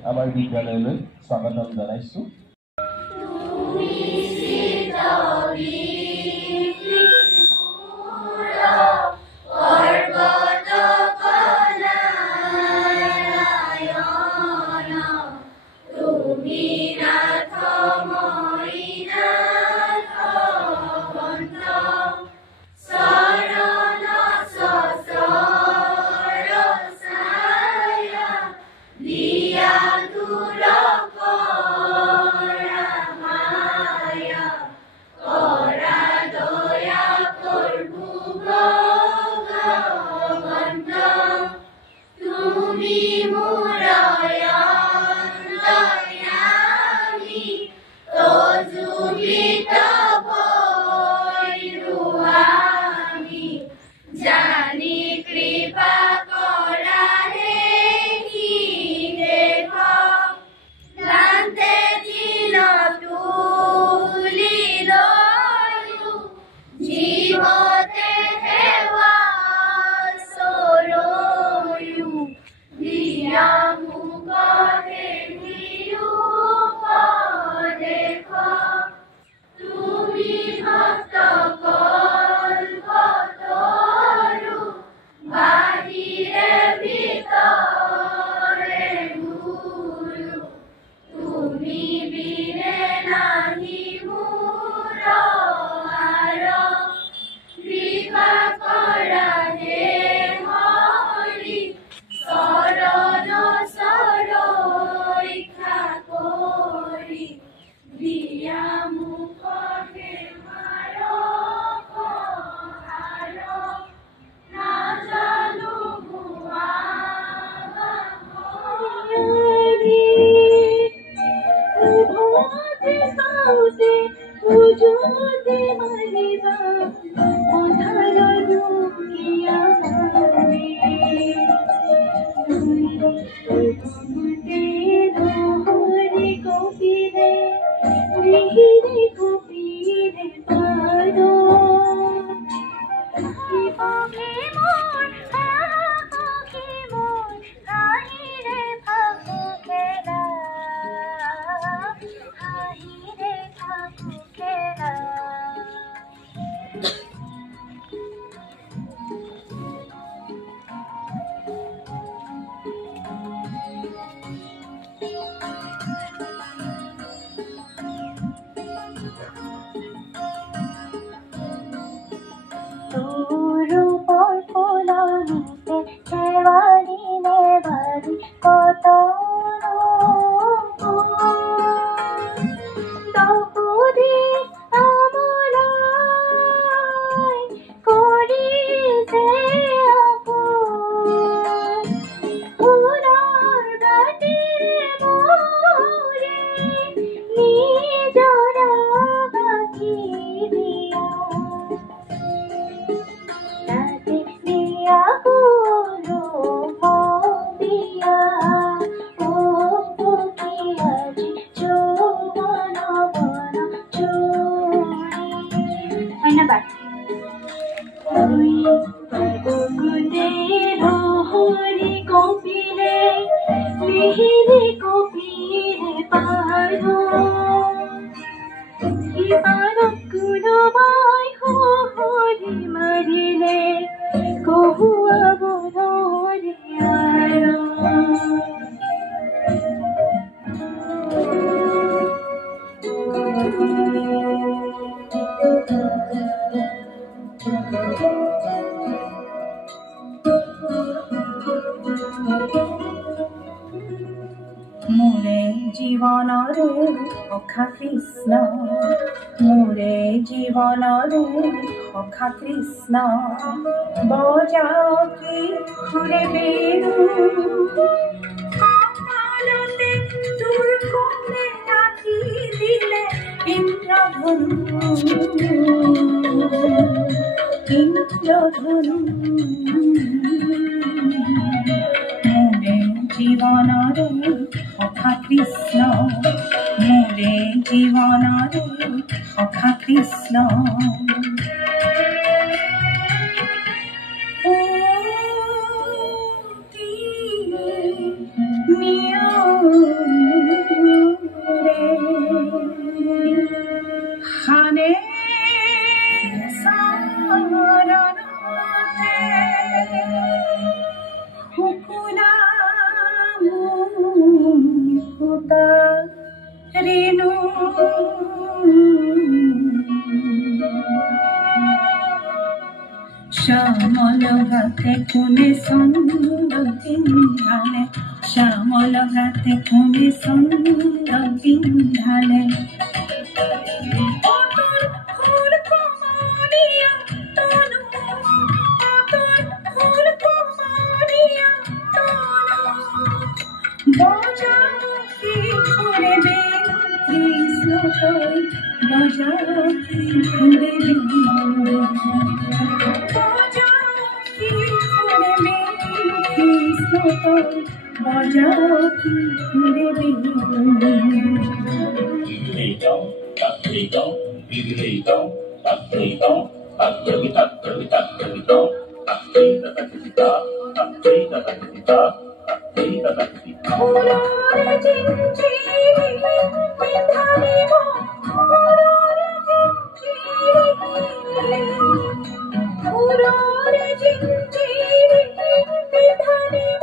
আমাৰ বিদ্যালয়লৈ স্বাগতম জনাইছো। জীবনরে সখা কৃষ্ণ মোরে জীবনরে সখা কৃষ্ণ বজাও কি ঘুরে বেণু কপালতে তোর কোণে রাখি দিলে ইন্দ্রধনু ইন্দ্রধনু মোরে জীবনরে সখা কৃষ্ণ মোরে জীবনরে সখা কৃষ্ণ হানে সারনাতে হুকুনা মুকুতা রেণু শ্যামল ভাতে কোনে সন্দ বিন্ধালে শ্যামল ভাতে কোনে সন্দ বিন্ধালে অতল ফুল কমানিয়া তনু অতল ফুল কমানিয়া তনু বজাও কি ঘুরে বেণু কৃষ্ণ তোই বজাও কি ঘুরে বেণু বজাও কি ঘুরে বেণু ফুলরে জিঞ্জিরি বিধানিব ফুলরে জিঞ্জিরি ফুলরে জিঞ্জিরি বিধানিব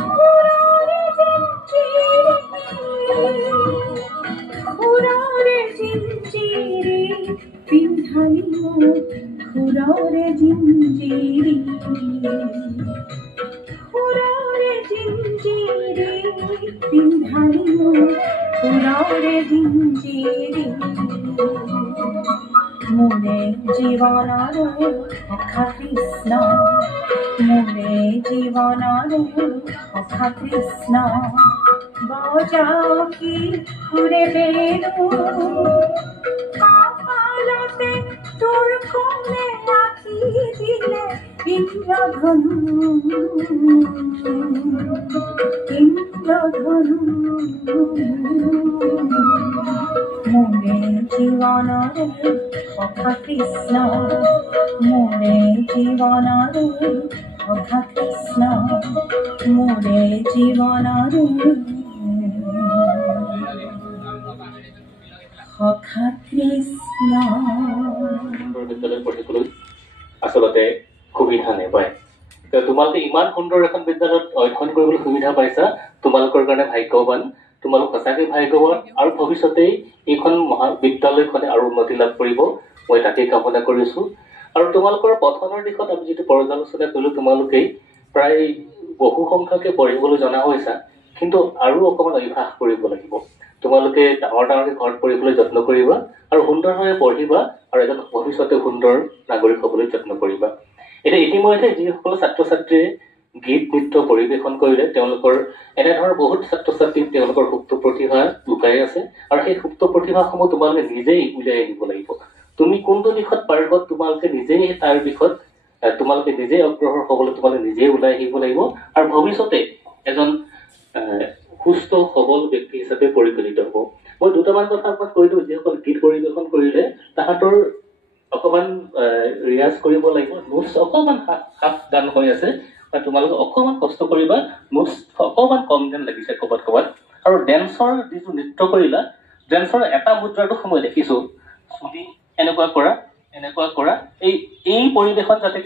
ফুলরে জিঞ্জিরি ফুলরে জিঞ্জিরি বিধানিব ফুলরে জিঞ্জিরি ফুলরে জিঞ্জিরি বিধানিব ফুলরে জিঞ্জিরি মোরে জীবনরে সখা কৃষ্ণ মোরে জীবনরে সখা কৃষ্ণ বজাও কি ঘুরে বেণু কপালতে তোর কোণে রাখি দিলে ইন্দ্রধনু ইন্দ্রধনু মোরে জীবনরে সখা কৃষ্ণ মোরে জীবনরে সখা কৃষ্ণ মোরে জীবনরে সখা কৃষ্ণ বিদ্যালয়ত পঢ়িবলৈ আচলতে সুবিধা নাপায়। তোমালোকে ইমান সুন্দৰ এখন বিদ্যালয়ত অধ্যয়ন কৰিবলৈ সুবিধা পাইছা, তোমালোকৰ কাৰণে ভাগ্যৱান। তোমালোক সঁচাকৈ ভাগ্যৱান আৰু ভৱিষ্যতে এইখন মহাবিদ্যালয়খনে আৰু উন্নতি লাভ কৰিব, মই তাকেই কামনা কৰিছোঁ। আৰু তোমালোকৰ পঠনৰ দিশত আমি যিটো পৰ্যালোচনা কৰিলোঁ, তোমালোকে প্ৰায় বহু সংখ্যকে পঢ়িবলৈ জনা হৈছা, কিন্তু আৰু অকণমান অভ্যাস কৰিব লাগিব। তোমালোকে ডাঙৰ ডাঙৰকৈ ঘৰত পঢ়িবলৈ যত্ন কৰিবা আৰু সুন্দৰভাৱে পঢ়িবা আৰু এজন ভৱিষ্যতে সুন্দৰ নাগৰিক হ'বলৈ যত্ন কৰিবা। এতিয়া ইতিমধ্যে যিসকল ছাত্ৰ ছাত্ৰীয়ে গীত নৃত্য পৰিৱেশন কৰিলে, তেওঁলোকৰ এনেধৰণৰ বহুত ছাত্ৰ ছাত্ৰী তেওঁলোকৰ সুপ্ত প্ৰতিভা লুকাই আছে আৰু সেই সুপ্ত প্ৰতিভাসমূহ তোমালোকে নিজেই উলিয়াই আনিব লাগিব। তুমি কোনটো দিশত পাৰ্গত তোমালোকে নিজেই তাৰ দিশত তোমালোকে নিজেই অগ্ৰসৰ হ'বলৈ তোমালোকে নিজেই ওলাই আহিব লাগিব আৰু ভৱিষ্যতে এজন সুস্থ সবল ব্যক্তি হিচাপে পৰিগণিত হ'ব। মই দুটামান কথা আপোনাক কৈ দিওঁ, যিসকল গীত পৰিৱেশন কৰিলে তাহাঁতৰ অকণমান ৰিয়াজ কৰিব লাগিব, নোটছ অকণমান সাৱধান হৈ আছে, তোমালোকে অকণমান কষ্ট কৰিবা, নোটছ অকণমান কম যেন লাগিছে ক'ৰবাত ক'ৰবাত। আৰু ডেন্সৰ যিটো নৃত্য কৰিলা, ডেন্সৰ এটা মুদ্ৰাটো মই দেখিছোঁ, চুলি এনেকুৱা কৰা, এই পৰিৱেশত যাতে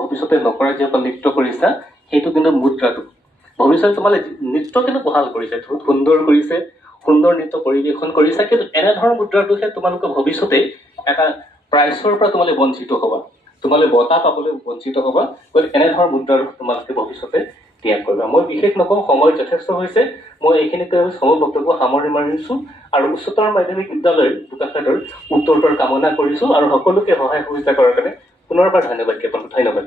ভৱিষ্যতে নকৰা যিসকল নৃত্য কৰিছা, সেইটো কিন্তু মুদ্ৰাটো। ভৱিষ্যতে তোমালোকে নৃত্য কিন্তু ভাল কৰিছে, বহুত সুন্দৰ কৰিছে, সুন্দৰ নৃত্য পৰিৱেশন কৰিছা, কিন্তু এনেধৰণৰ মুদ্ৰাটোহে তোমালোকে ভৱিষ্যতে এটা প্ৰাইজৰ পৰা তোমালোকে বঞ্চিত হ'বা, তোমালোকে বঁটা পাবলৈ বঞ্চিত হ'বা। গতিকে এনেধৰণৰ মুদ্ৰাৰ তোমালোকে ভৱিষ্যতে ত্যাগ কৰিবা। মই বিশেষ নকওঁ, সময় যথেষ্ট হৈছে। মই এইখিনিতে সময় বক্তব্য সামৰি মাৰিছো আৰু উচ্চতৰ মাধ্যমিক বিদ্যালয়ৰ বোকাখাতৰ উত্তৰটোৰ কামনা কৰিছো আৰু সকলোকে সহায় সুবিধা কৰাৰ কাৰণে পুনৰবাৰ ধন্যবাদ জ্ঞাপন। ধন্যবাদ।